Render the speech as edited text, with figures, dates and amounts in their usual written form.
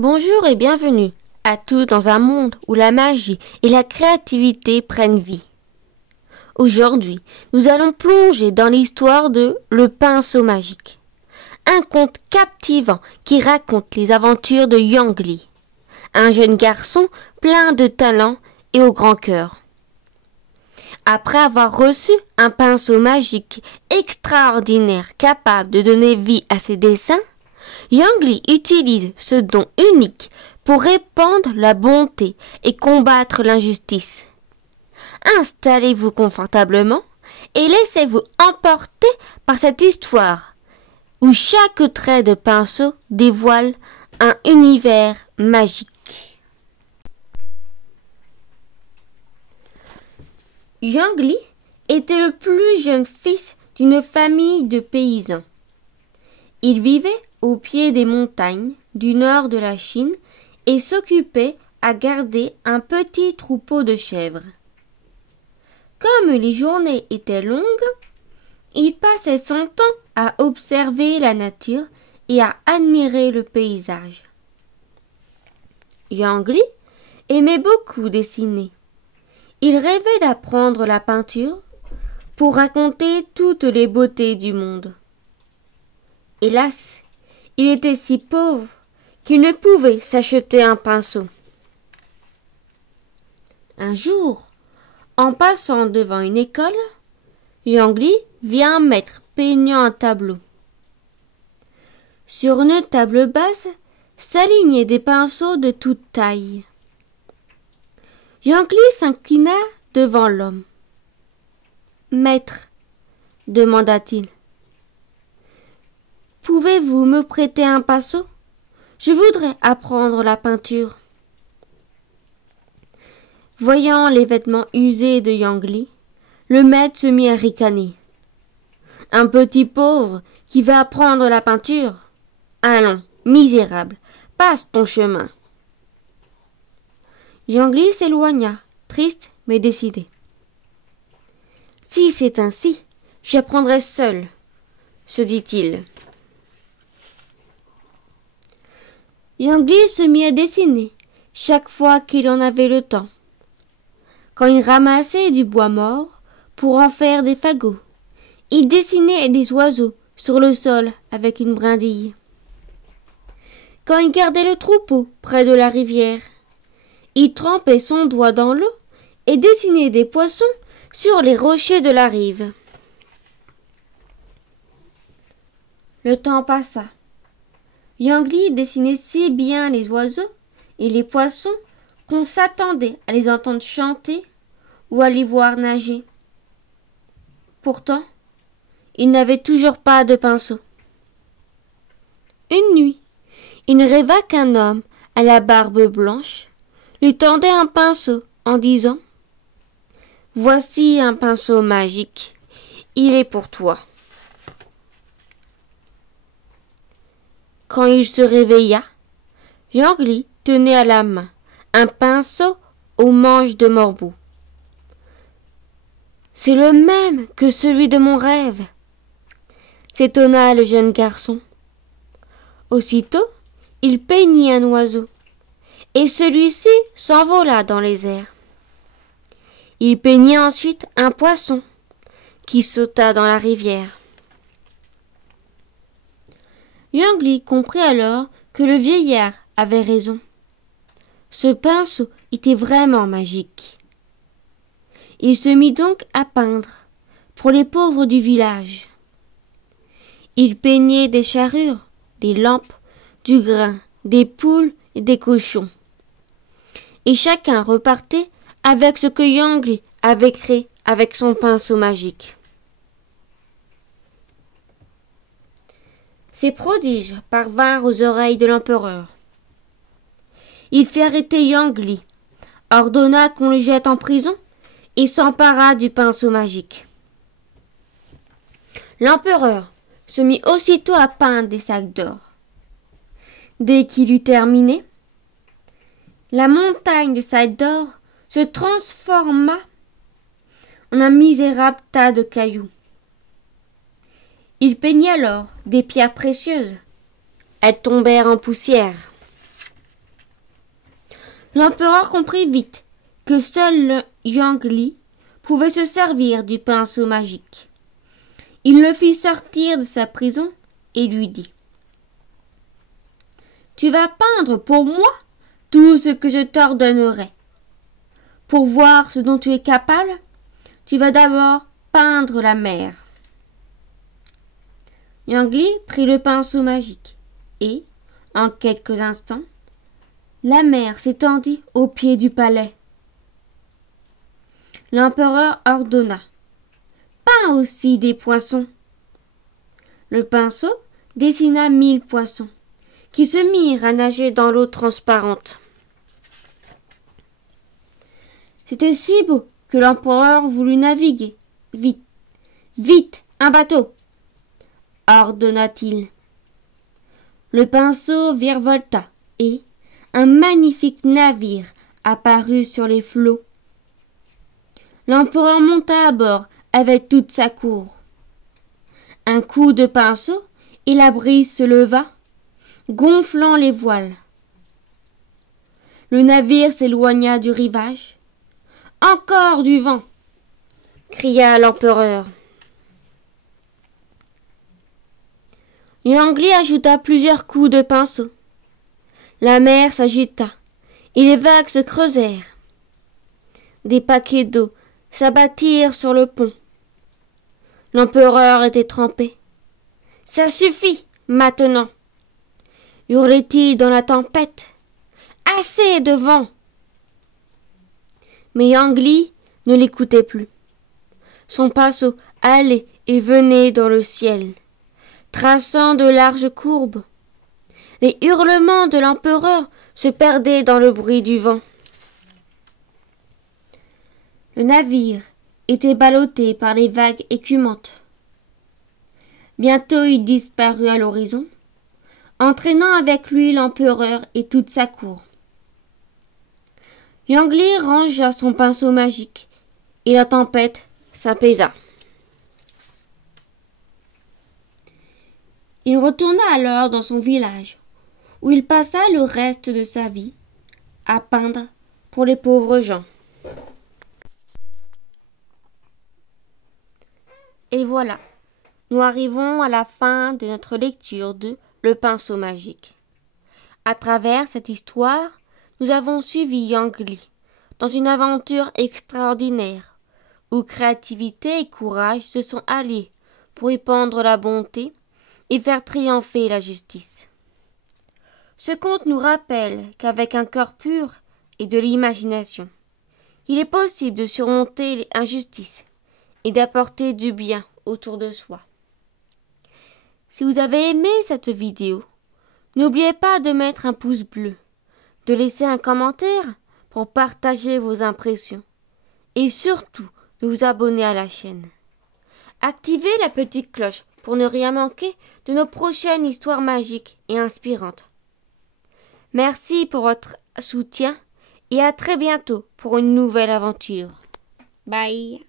Bonjour et bienvenue à tous dans un monde où la magie et la créativité prennent vie. Aujourd'hui, nous allons plonger dans l'histoire de Le Pinceau Magique, un conte captivant qui raconte les aventures de Yang Li, un jeune garçon plein de talent et au grand cœur. Après avoir reçu un pinceau magique extraordinaire capable de donner vie à ses dessins, Yang Li utilise ce don unique pour répandre la bonté et combattre l'injustice. Installez-vous confortablement et laissez-vous emporter par cette histoire où chaque trait de pinceau dévoile un univers magique. Yang Li était le plus jeune fils d'une famille de paysans. Il vivait au pied des montagnes du nord de la Chine et s'occupait à garder un petit troupeau de chèvres. Comme les journées étaient longues, il passait son temps à observer la nature et à admirer le paysage. Yang Li aimait beaucoup dessiner. Il rêvait d'apprendre la peinture pour raconter toutes les beautés du monde. Hélas, il était si pauvre qu'il ne pouvait s'acheter un pinceau. Un jour, en passant devant une école, Yang Li vit un maître peignant un tableau. Sur une table basse s'alignaient des pinceaux de toute taille. Yang Li s'inclina devant l'homme. « Maître, demanda-t-il, pouvez-vous me prêter un pinceau? Je voudrais apprendre la peinture. » Voyant les vêtements usés de Yang Li, le maître se mit à ricaner. « Un petit pauvre qui va apprendre la peinture? Allons, misérable, passe ton chemin. » Yang Li s'éloigna, triste mais décidé. « Si c'est ainsi, j'apprendrai seul, » se dit-il. Yang Li se mit à dessiner chaque fois qu'il en avait le temps. Quand il ramassait du bois mort pour en faire des fagots, il dessinait des oiseaux sur le sol avec une brindille. Quand il gardait le troupeau près de la rivière, il trempait son doigt dans l'eau et dessinait des poissons sur les rochers de la rive. Le temps passa. Yang Li dessinait si bien les oiseaux et les poissons qu'on s'attendait à les entendre chanter ou à les voir nager. Pourtant, il n'avait toujours pas de pinceau. Une nuit, il rêva qu'un homme à la barbe blanche lui tendait un pinceau en disant « Voici un pinceau magique, il est pour toi. » Quand il se réveilla, Yang Li tenait à la main un pinceau aux manches de morbeau. « C'est le même que celui de mon rêve !» s'étonna le jeune garçon. Aussitôt, il peignit un oiseau, et celui-ci s'envola dans les airs. Il peignit ensuite un poisson, qui sauta dans la rivière. Yang Li comprit alors que le vieillard avait raison. Ce pinceau était vraiment magique. Il se mit donc à peindre pour les pauvres du village. Il peignait des charrures, des lampes, du grain, des poules et des cochons. Et chacun repartait avec ce que Yang Li avait créé avec son pinceau magique. Ces prodiges parvinrent aux oreilles de l'empereur. Il fit arrêter Yang Li, ordonna qu'on le jette en prison et s'empara du pinceau magique. L'empereur se mit aussitôt à peindre des sacs d'or. Dès qu'il eut terminé, la montagne de sacs d'or se transforma en un misérable tas de cailloux. Il peignit alors des pierres précieuses. Elles tombèrent en poussière. L'empereur comprit vite que seul le Yang Li pouvait se servir du pinceau magique. Il le fit sortir de sa prison et lui dit: « Tu vas peindre pour moi tout ce que je t'ordonnerai. Pour voir ce dont tu es capable, tu vas d'abord peindre la mer. » Yang Li prit le pinceau magique et, en quelques instants, la mer s'étendit au pied du palais. L'empereur ordonna: « Peins aussi des poissons. » Le pinceau dessina 1000 poissons, qui se mirent à nager dans l'eau transparente. C'était si beau que l'empereur voulut naviguer. « Vite, vite, un bateau !» ordonna-t-il. Le pinceau virevolta et un magnifique navire apparut sur les flots. L'empereur monta à bord avec toute sa cour. Un coup de pinceau et la brise se leva, gonflant les voiles. Le navire s'éloigna du rivage. « Encore du vent !» cria l'empereur. Yang Li ajouta plusieurs coups de pinceau. La mer s'agita et les vagues se creusèrent. Des paquets d'eau s'abattirent sur le pont. L'empereur était trempé. « Ça suffit, maintenant !» hurlait-il dans la tempête. « Assez de vent !» Mais Yang Li ne l'écoutait plus. Son pinceau allait et venait dans le ciel, traçant de larges courbes. Les hurlements de l'empereur se perdaient dans le bruit du vent. Le navire était ballotté par les vagues écumantes. Bientôt il disparut à l'horizon, entraînant avec lui l'empereur et toute sa cour. Yang Li rangea son pinceau magique et la tempête s'apaisa. Il retourna alors dans son village, où il passa le reste de sa vie à peindre pour les pauvres gens. Et voilà, nous arrivons à la fin de notre lecture de Le pinceau magique. À travers cette histoire, nous avons suivi Yang Li dans une aventure extraordinaire, où créativité et courage se sont alliés pour répandre la bonté et faire triompher la justice. Ce conte nous rappelle qu'avec un cœur pur et de l'imagination, il est possible de surmonter l'injustice et d'apporter du bien autour de soi. Si vous avez aimé cette vidéo, n'oubliez pas de mettre un pouce bleu, de laisser un commentaire pour partager vos impressions et surtout de vous abonner à la chaîne. Activez la petite cloche pour ne rien manquer de nos prochaines histoires magiques et inspirantes. Merci pour votre soutien et à très bientôt pour une nouvelle aventure. Bye.